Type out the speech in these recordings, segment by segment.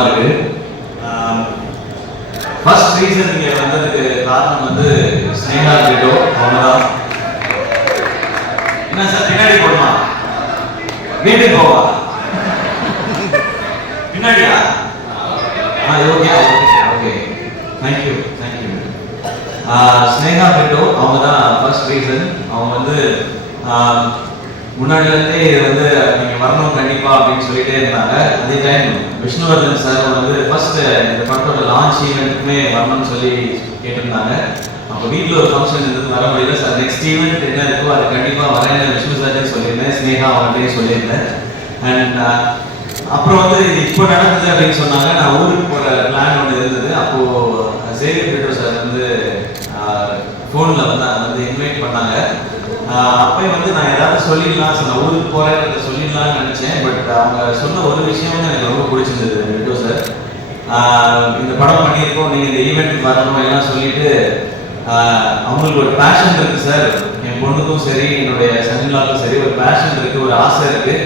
சந்தோஷமா இருக்கு. First reason இங்கே வந்ததுக்கு காரணம் வந்து ஸ்னேகா கிட்டோ அவங்க தான். என்ன சார் பின்னாடி போடுமா வீட்டுக்கு போவா பின்னாடியா? Okay okay thank you thank you. Sneha கிட்டோ அவங்க தான் ஃபர்ஸ்ட் ரீசன். அவங்க வந்து முன்னாடிலேருந்தே இது வந்து நீங்கள் வரணும் கண்டிப்பாக அப்படின்னு சொல்லிட்டே இருந்தாங்க. அதே டைம் விஷ்ணுவர்தன் சார் வந்து ஃபர்ஸ்ட் இந்த படத்தோட லான்ச் ஈவெண்ட்டுக்குமே வரணும்னு சொல்லி கேட்டிருந்தாங்க. அப்போ வீட்டில் ஒரு ஃபங்க்ஷன் இருந்தது, வர முடியல சார். நெக்ஸ்ட் ஈவெண்ட் என்ன இருக்கோ அது கண்டிப்பாக வரேன்னு விஷ்ணு சார்ட்டையும் சொல்லியிருந்தேன், ஸ்னேகா அவங்கள்ட்டையும் சொல்லியிருந்தேன். அண்ட் அப்புறம் வந்து இது இப்போ நடக்குது அப்படின்னு சொன்னாங்க. நான் ஊருக்கு போகிற பிளான் ஒன்று இருந்தது. அப்போது சேவியர் பீட்டர் சார் வந்து ஃபோனில் வந்து இன்வைட் பண்ணாங்க. அப்போயும் வந்து நான் ஏதாவது சொல்லிடலாம் சார், நான் ஊருக்கு போகிறேன் சொல்லிடலாம்னு நினச்சேன். பட் அவங்க சொன்ன ஒரு விஷயம் வந்து எனக்கு ரொம்ப பிடிச்சிருந்தது. விட்டோ சார் இந்த படம் பண்ணியிருக்கோம், நீங்கள் இந்த ஈவெண்ட்டுக்கு வரணும் எல்லாம் சொல்லிட்டு அவங்களுக்கு ஒரு பேஷன் இருக்குது சார். என் பொண்ணுக்கும் சரி என்னுடைய சன்னிலாவுக்கும் சரி ஒரு பேஷன் இருக்குது, ஒரு ஆசை இருக்குது,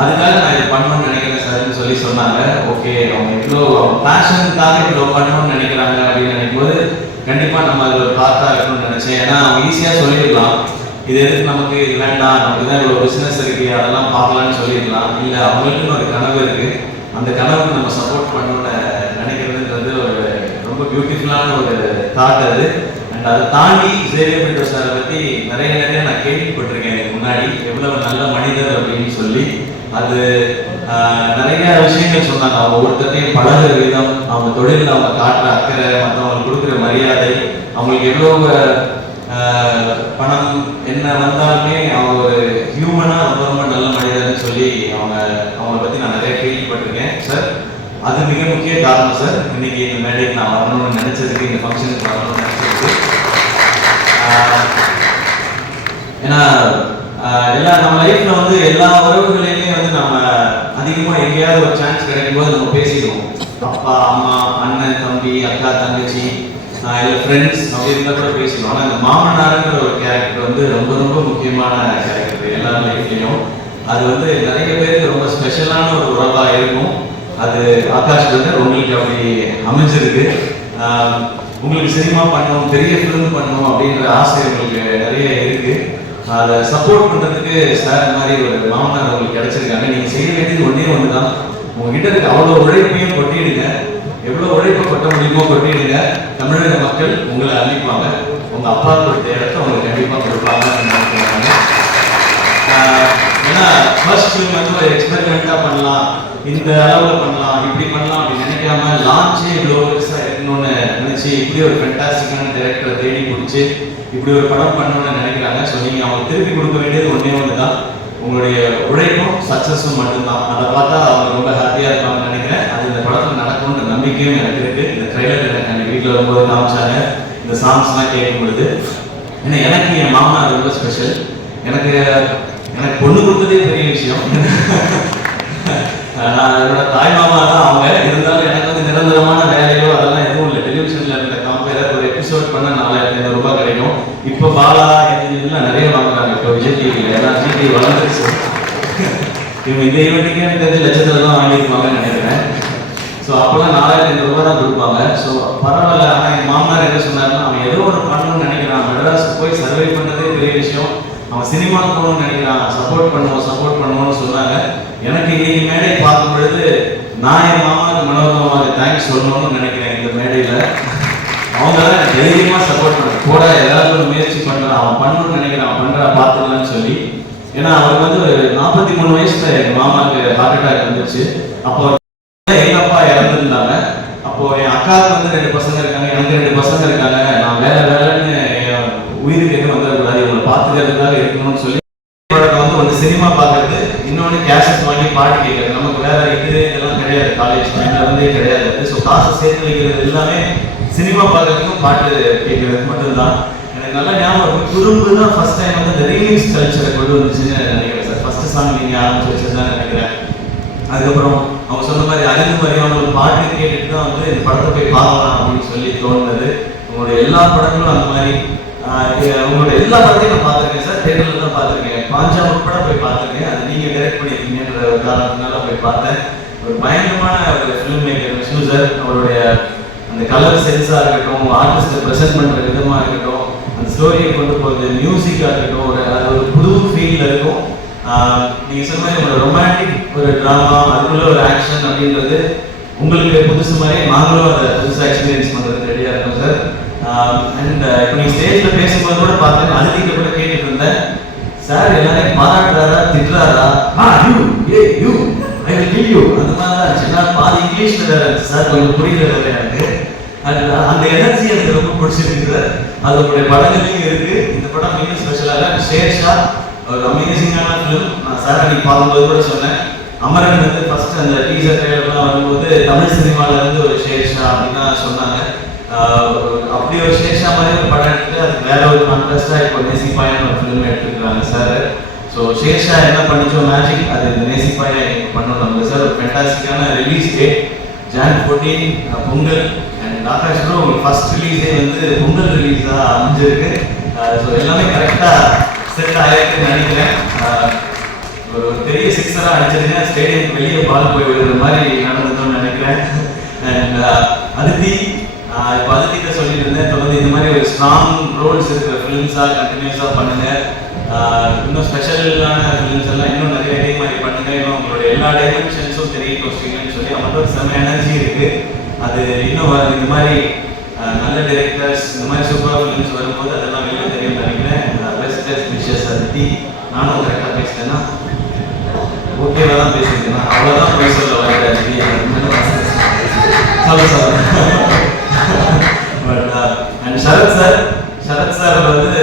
அதுக்காக நான் இதை பண்ணணும்னு நினைக்கிறேன் சார்ன்னு சொல்லி சொன்னாங்க. ஓகே, அவங்க இவ்வளோ பேஷனுக்காக இவ்வளோ பண்ணணும்னு நினைக்கிறாங்க அப்படின்னு நினைக்கும்போது கண்டிப்பாக நம்ம அதில் ஒரு பார்ட்டாக இருக்கணும்னு நினச்சேன். ஏன்னா அவங்க ஈஸியாக சொல்லிடலாம், இது எதுக்கு நமக்கு இது வேண்டாம், நமக்கு தான் இவ்வளோ பிஸ்னஸ் இருக்குது அதெல்லாம் பார்க்கலான்னு சொல்லிடலாம். இல்லை அவங்களுக்குன்னு ஒரு கனவு இருக்குது, அந்த கனவுக்கு நம்ம சப்போர்ட் பண்ணணும்னு நினைக்கிறதுன்றது ஒரு ரொம்ப பியூட்டிஃபுல்லான ஒரு தாட் அது. அண்ட் அதை தாண்டி சேவியர் பீட்டோ சாரை பற்றி நிறைய நான் கேள்விப்பட்டிருக்கேன் எனக்கு முன்னாடி, எவ்வளவு நல்ல மனிதர் அப்படின்னு சொல்லி. அது நிறைய விஷயங்கள் சொன்னாங்க. அவங்க ஒவ்வொருத்தரையும் பழகுற விதம், அவங்க தொழிலில் அவங்க காட்டுற அக்கறை, மற்றவங்களுக்கு கொடுக்குற மரியாதை, அவங்களுக்கு எவ்வளோ பணம் என்ன வந்தாலுமே அவங்க ஒரு ஹியூமனாக ரொம்ப நல்ல மனிதர்னு சொல்லி அவங்கள பற்றி நான் நிறைய கேள்விப்பட்டிருக்கேன் சார். அது மிக முக்கிய காரணம் சார் இன்னைக்கு இந்த மேடைக்கு நான் வரணும்னு நினைச்சதுக்கு, இந்த ஃபங்க்ஷனுக்கு வரணும்னு நினைச்சதுக்கு. ஏன்னா எல்லா நம்ம லைஃப்ல வந்து எல்லா உறவுகளையுமே வந்து நம்ம அதிகமாக எங்கேயாவது ஒரு சான்ஸ் கிடைக்கும் போது நம்ம பேசிடுவோம். அப்பா அம்மா அண்ணன் தம்பி அக்கா தங்கச்சி இல்லை ஃப்ரெண்ட்ஸ் அப்படி இருந்தால் கூட பேசிடுவோம். ஆனால் இந்த மாமனாருங்கிற ஒரு கேரக்டர் வந்து ரொம்ப முக்கியமான கேரக்டர் எல்லா லைஃப்லையும். அது வந்து நிறைய பேருக்கு ரொம்ப ஸ்பெஷலான ஒரு உறவாக இருக்கும். அது ஆகாஷ் வந்து உங்களுக்கு அப்படி அமைஞ்சிருக்கு. உங்களுக்கு சினிமா பண்ணணும், பெரிய ஃபிலிம் பண்ணணும் அப்படின்ற ஆசை உங்களுக்கு நிறைய இருக்கு. அதை சப்போர்ட் பண்ணுறதுக்கு சார் மாதிரி ஒரு மாமனார் உங்களுக்கு கிடைச்சிருக்காங்க. நீங்கள் செய்ய வேண்டியது ஒன்று தான், உங்ககிட்ட இருக்க அவ்வளோ உழைப்பையும் கொட்டிடுங்க, எவ்வளோ உழைப்பை கொட்ட முடியுமோ கொட்டிடுங்க. தமிழக மக்கள் உங்களை அள்ளிப்பாங்க, உங்கள் அப்பா கொடுத்த இடத்த உங்களுக்கு கண்டிப்பாக கொடுப்பாங்கன்னு நினைக்கிறாங்க. ஏன்னா ஃபர்ஸ்ட் ஃபிலிம் வந்து ஒரு எக்ஸ்பெரிமெண்ட்டாக பண்ணலாம், இந்த அளவில் பண்ணலாம், இப்படி பண்ணலாம் அப்படின்னு நினைக்காம லான்ச்சே இவ்வளோ பெருசாக இருக்கணும்னு நினச்சி இப்படி ஒரு ஃபென்டாஸ்டிக்கான டைரக்டரை தேடி பிடிச்சி இப்படி ஒரு படம் பண்ணணும்னு நினைக்கிறாங்க. ஸோ நீங்கள் அவங்க திருப்பி கொடுக்க வேண்டியது ஒன்று தான், உங்களுடைய உழைப்பும் சக்ஸஸும் மட்டும்தான். அதை பார்த்தா அவங்க ரொம்ப ஹாப்பியாக இருப்பாங்கன்னு நினைக்கிறேன். அது இந்த படத்தில் நடக்கும்ன்ற நம்பிக்கையும் எனக்கு இருக்குது. இந்த ட்ரெய்லர் எனக்கு எங்கள் வீட்டில் வரும்போது காமிச்சாங்க, இந்த சாங்ஸ்லாம் கேட்கும் பொழுது. ஏன்னா எனக்கு என் மாமனார் ரொம்ப ஸ்பெஷல். எனக்கு பொண்ணு கொடுத்ததே பெரிய விஷயம். நான் என்னோட தாய் மாமா தான் அவங்க. இருந்தாலும் எனக்கு வந்து நிரந்தரமான வேலையோ அதெல்லாம் எதுவும் இல்லை. டெலிவிஷனில் இருந்த காம்பேரர் ஒரு எபிசோட் பண்ண 4500 ரூபாய் கிடைக்கும். இப்போ பாலா எல்லாம் நிறைய வாங்குறாங்க. இப்போ விஜய் டிவியில் எல்லாம் ஜிடி வளர்ந்துருச்சு. இவங்க இந்த ஈவெண்ட்டுக்கே எனக்கு தெரிஞ்ச லட்சத்தில் தான் வாங்கியிருப்பாங்கன்னு நினைக்கிறேன். ஸோ அப்போல்லாம் 4500 ரூபாய் தான் கொடுப்பாங்க. ஸோ பரவாயில்ல. ஆனால் என் மாமனார் என்ன சொன்னார்னா, அவன் ஏதோ ஒன்று பண்ணணும்னு நினைக்கிறான், மெட்ராஸுக்கு போய் சர்வை பண்ணுறதே பெரிய விஷயம், அவன் சினிமாவுக்கு போகணும்னு நினைக்கிறான், சப்போர்ட் பண்ணுவோம்னு சொன்னாங்க. எனக்கு இன்னைக்கு மேடை பார்க்கும் பொழுது நான் என் மாமாவுக்கு மனோரமாக தேங்க்ஸ் சொல்லணும்னு நினைக்கிறேன். இந்த மேடையில் அவங்க தான் எனக்கு தைரியமாக சப்போர்ட் பண்ண, கூட ஏதாவது ஒரு முயற்சி பண்ணுறான், அவன் பண்ணணும்னு நினைக்கிறான், அவன் பண்ணுறா பார்த்துக்கலான்னு சொல்லி. ஏன்னா அவருக்கு வந்து ஒரு 43 வயசுல எங்கள் மாமாவுக்கு ஹார்ட் அட்டாக் வந்துருச்சு. அப்போ எங்கள் அப்பா இறந்துருந்தாங்க. அப்போது என் அக்காவுக்கு வந்து 2 பசங்க இருக்காங்க, எனக்கு 2 பசங்க இருக்காங்க. நான் வேலைன்னு உயிருக்கு எதுவும் வந்துடக்கூடாது, இவங்களை பார்த்துக்கிறதுக்காக இருக்கணும்னு சொல்லி வந்து சினிமா பார்க்கறது, இன்னொன்று கேசட் வாங்கி பாட்டு கேட்கறது. நமக்கு வேற இதெல்லாம் கிடையாது, காலேஜ் டைம்ல வந்து கிடையாது. ஸோ காசு சேர்த்து வைக்கிறது எல்லாமே சினிமா பார்க்கறதுக்கும் பாட்டு கேட்கறது மட்டும்தான். எனக்கு நல்லா ஞாபகம், குறும்பு தான் ஃபர்ஸ்ட் டைம் வந்து இந்த ரீமிக்ஸ் கல்ச்சரை கொண்டு வந்துச்சுன்னு நினைக்கிறேன் சார். ஃபர்ஸ்ட் சாங் நீங்கள் ஆரம்பிச்சு வச்சதுதான் நினைக்கிறேன். அதுக்கப்புறம் அவங்க சொன்ன மாதிரி அறிந்து மாதிரியான ஒரு பாட்டு கேட்டுட்டு தான் வந்து இந்த படத்தை போய் பார்க்கலாம் அப்படின்னு சொல்லி தோணுது. உங்களுடைய எல்லா படங்களும் அந்த மாதிரி உங்களோட எல்லா படத்தையும் நான் பார்த்துருக்கேன் சார். தேட்டரில் தான் பார்த்துருக்கேன். பாஞ்சா உட்பட போய் பார்த்துருக்கேன். அது நீங்கள் டைரக்ட் பண்ணியிருக்கீங்கன்ற ஒரு காரணத்தினால போய் பார்த்தேன். ஒரு பயங்கரமான ஒரு ஃபிலிம் மேக்கர் விஷ்ணு சார். அவருடைய அந்த கலர் சென்ஸாக இருக்கட்டும், ஆர்டிஸ்ட்டை ப்ரெசென்ட் பண்ணுற விதமாக இருக்கட்டும், அந்த ஸ்டோரியை கொண்டு போகிறது, மியூசிக்காக இருக்கட்டும், ஒரு புது ஃபீலில் இருக்கும். நீங்கள் சொன்ன மாதிரி ஒரு ரொமான்டிக் ஒரு ட்ராமா, அதுக்குள்ள ஒரு ஆக்ஷன் அப்படின்றது உங்களுக்கு புதுசு மாதிரி நாங்களும் அதை புதுசாக எக்ஸ்பீரியன்ஸ் பண்ணுறதுக்கு ரெடியாக இருக்கோம் சார். அண்ட் இப்போ நீங்கள் ஸ்டேஜில் பேசும்போது கூட பார்த்தேன், அதுக்கிட்ட கூட கேட்டுட்டு இருந்தேன், சார் எல்லாரையும் பாராட்டுறாரா திட்டுறாரா, you I will kill you அந்த மாதிரி தான் இருந்துச்சு. நான் பாதி இங்கிலீஷில் வேறு சார் கொஞ்சம் புரியல வேறு எனக்கு. அந்த எனர்ஜி எனக்கு ரொம்ப பிடிச்சிருக்கு சார். அது உங்களுடைய படங்களையும் இருக்குது. இந்த படம் மிக ஸ்பெஷலாக ஷேர்ஷா ஒரு அமேசிங்கான ஃபிலிம். நான் சார் அன்னைக்கு பார்க்கும்போது கூட சொன்னேன், அமரன் வந்து ஃபர்ஸ்ட் அந்த டீசர் ட்ரெய்லர்லாம் வரும்போது தமிழ் சினிமாவிலேருந்து ஒரு ஷேர்ஷா அப்படின்னு தான் சொன்னாங்க. அப்படி ஒரு ஷேர்ஷா மாதிரி ஒரு படம் எடுத்துட்டு அதுக்கு வேற ஒரு கான்ட்ராஸ்டாக இப்போ நேசிப்பாயான ஒரு ஃபிலிம் எடுத்துருக்காங்க சார். ஸோ ஷேர்ஷா என்ன பண்ணிச்சோ மேஜிக் அது இந்த நேசிப்பாயா பண்ணணும் நம்ம சார். ஒரு ஃபென்டாஸ்டிக்கான release date Jan 14 Pongal. And Akash bro உங்களுக்கு ஃபர்ஸ்ட் ரிலீஸே வந்து பொங்கல் ரிலீஸாக அமைஞ்சிருக்கு. ஸோ எல்லாமே கரெக்டாக செட் ஆகிருக்குன்னு நினைக்கிறேன். ஒரு பெரிய சிக்ஸராக அடிச்சதுன்னா ஸ்டேடியம் வெளியே பால் போய் விடுற மாதிரி நடந்ததுன்னு நினைக்கிறேன். அண்ட் அதித்தி இப்போ அதித்திட்ட சொல்லிட்டு இருந்தேன், தொடர்ந்து இந்த மாதிரி ஒரு ஸ்ட்ராங் ரோல்ஸ் இருக்கிற ஃபிலிம்ஸாக கண்டினியூஸாக பண்ணுங்கள். இன்னும் ஸ்பெஷலான ஃபிலிம்ஸ் எல்லாம் இன்னும் நிறைய இதே மாதிரி பண்ணுங்கள். இன்னும் உங்களுடைய எல்லா டைமென்ஷன்ஸும் தெரிய வச்சுக்கீங்கன்னு சொல்லி அவங்கள்ட்ட ஒரு செம்ம எனர்ஜி இருக்குது. அது இன்னும் இந்த மாதிரி நல்ல டைரக்டர்ஸ் இந்த மாதிரி சூப்பர் ஃபிலிம்ஸ் வரும்போது அதெல்லாம் வெளியே தெரியும் நினைக்கிறேன். Best wishes Aditi. நானும் கரெக்டாக பேசிட்டேன்னா ஓகேவா தான் பேசியிருக்கேன், அவ்வளோதான் போய் சொல்ல வரேன். பட் அண்ட் சரத் சார் வந்து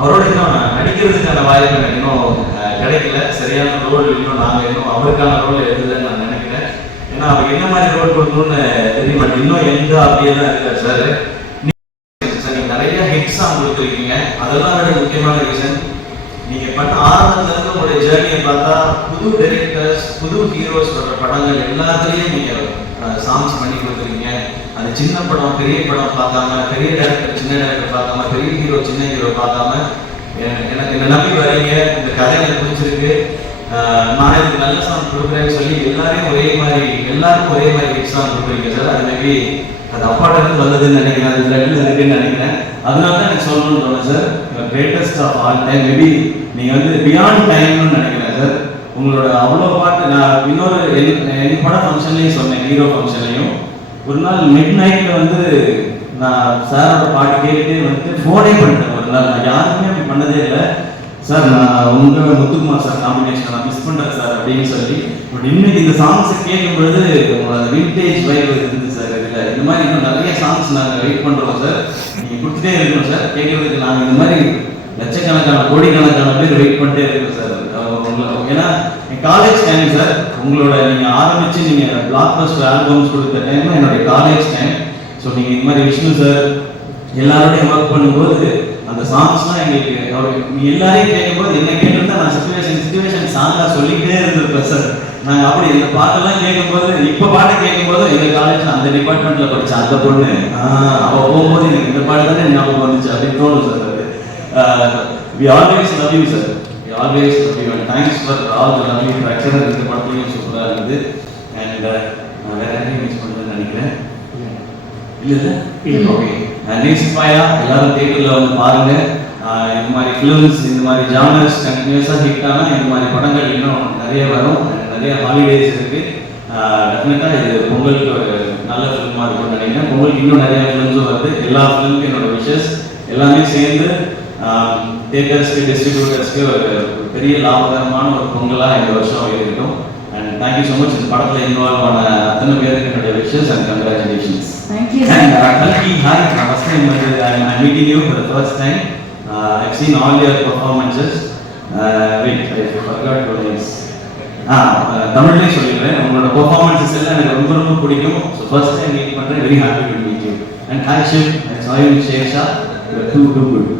அவரோட இன்னும் நடிக்கிறதுக்கான வாய்ப்பு எனக்கு இன்னும் கிடைக்கல. சரியான ரோல் இன்னும் நாங்கள் இன்னும் அவருக்கான ரோல் எழுதுலன்னு நான் நினைக்கிறேன். ஏன்னா அவருக்கு என்ன மாதிரி ரோல் கொடுக்கணும்னு தெரிய மாட்டேன். இன்னும் எங்க அப்படியே தான் இருக்கார் சார். நீங்கள் நிறைய ஹிட் சாங் கொடுத்துருக்கீங்க. அதெல்லாம் விட முக்கியமான ரீசன் நீங்கள் பண்ண ஆரம்பத்தில் இருந்து உங்களுடைய ஜேர்னியை பார்த்தா புது டைரக்டர்ஸ் புது ஹீரோஸ் வர்ற படங்கள் எல்லாத்துலேயும் நீங்கள் சாங்ஸ் பண்ணி கொடுத்துருக்கீங்க. அது சின்ன படம் பெரிய படம் பார்க்காம, பெரிய டைரக்டர் சின்ன டைரக்டர் பார்க்காம, பெரிய ஹீரோ சின்ன ஹீரோ பார்க்காம எனக்கு என்னை நம்பி வரீங்க. இந்த கதை எனக்கு பிடிச்சிருக்கு, நான் இதுக்கு நல்ல சாங் கொடுக்குறேன்னு சொல்லி எல்லாருக்கும் ஒரே மாதிரி ஹிட் சாங் கொடுக்குறீங்க சார். அது மேபி அது அப்பாட்ட இருந்து வந்ததுன்னு நினைக்கிறேன், அது ரெண்டு இருக்குன்னு நினைக்கிறேன். அதனால தான் எனக்கு சொல்லணும்னு தோணும் sir. Greatest of all time maybe நீங்கள் வந்து பியாண்ட் டைம்னு நினைக்கிறேன் சார். உங்களோட அவ்வளோ பாட்டு நான் இன்னொரு என் பட ஃபங்க்ஷன்லேயும் சொன்னேன், ஹீரோ ஃபங்க்ஷன்லையும். ஒரு நாள் மிட் நைட்டில் வந்து நான் சாரோட பாட்டு கேட்டுகிட்டே வந்துட்டு ஃபோனே பண்ணிட்டேன். ஒரு நாள் நான் யாருக்குமே அப்படி பண்ணதே இல்லை. சார் நான் உங்கள் முத்துக்குமார் சார் காம்பினேஷன் நான் மிஸ் பண்ணுறேன் சார் அப்படின்னு சொல்லி. பட் இன்னைக்கு இந்த சாங்ஸை கேட்கும் பொழுது உங்களோட விண்டேஜ் வைப் இருக்குது சார். இதில் இந்த மாதிரி இன்னும் நிறைய சாங்ஸ் நாங்கள் வெயிட் பண்ணுறோம் சார். நீங்கள் கொடுத்துட்டே இருக்கணும் சார். கேட்குறதுக்கு நாங்கள் இந்த மாதிரி லட்சக்கணக்கான கோடிக்கணக்கான பேர் வெயிட் பண்ணிட்டே இருக்கோம் சார். ஏன்னா என் காலேஜ் டைம் சார். உங்களோட நீங்கள் ஆரம்பித்து நீங்கள் பிளாக் பஸ்டர் ஆல்பம்ஸ் கொடுத்த டைம் என்னுடைய காலேஜ் டைம். ஸோ நீங்கள் இந்த மாதிரி விஷ்ணு சார் எல்லாரோடையும் ஒர்க் பண்ணும்போது அந்த சாங்ஸ்லாம் எங்களுக்கு எல்லாரையும் கேட்கும்போது என்ன கேட்டிருந்தா நான் சிச்சுவேஷன் சாங்காக சொல்லிக்கிட்டே இருந்திருப்பேன் சார். நாங்கள் அப்படி இந்த பாட்டெல்லாம் கேட்கும்போது இப்போ பாட்டு கேட்கும்போது எங்கள் காலேஜில் அந்த டிபார்ட்மெண்ட்டில் படித்த அந்த பொண்ணு அவள் போகும்போது எனக்கு இந்த பாட்டு தானே ஞாபகம் வந்துச்சு அப்படின்னு தோணும் சார். அது we always love you sir. We always love you and thanks for all the lovely interaction. இந்த படத்துலையும் சூப்பராக இருந்தது. அண்ட் நான் வேற என்ன மிஸ் பண்ணுறேன்னு நினைக்கிறேன். இல்லை ஓகே நேசிப்பாயா எல்லாரும் தேட்டரில் வந்து பாருங்கள். இந்த மாதிரி ஃபிலிம்ஸ் இந்த மாதிரி ஜானர்ஸ் கண்டினியூஸாக ஹிட் ஆனால் இந்த மாதிரி படங்கள் இன்னும் நிறைய வரும். நிறைய ஹாலிடேஸ் இருக்குது. டெஃபினட்டாக இது பொங்கலுக்கு ஒரு நல்ல ஃபிலிமாக இருக்கும்னு நினைக்கிறேன். பொங்கலுக்கு இன்னும் நிறைய ஃபிலிம்ஸும் வருது. எல்லா ஃபிலிமுக்கும் என்னோட விஷஸ் எல்லாமே சேர்ந்து தியேட்டர்ஸ்க்கு டிஸ்ட்ரிபியூட்டர்ஸ்க்கு ஒரு பெரிய லாபகரமான ஒரு பொங்கலாக இந்த வருஷம் இருக்கட்டும். And thank you so much. இந்த படத்தில் இன்வால்வ் ஆன அத்தனை பேருக்கு என்னுடைய wishes and congratulations. Thank you. And கல்கி ஹாய், நான் ஃபர்ஸ்ட் டைம் வந்து I meeting you for the first time. I've seen all your performances. Wait I forgot to names. தமிழ்லேயே சொல்லிடுறேன். உங்களோட பர்ஃபார்மன்ஸஸ் எல்லாம் எனக்கு ரொம்ப ரொம்ப பிடிக்கும். ஸோ ஃபர்ஸ்ட் டைம் மீட் பண்ணுறேன். Very happy to meet you. And hi Shiv, I saw you Sher Shah, two good.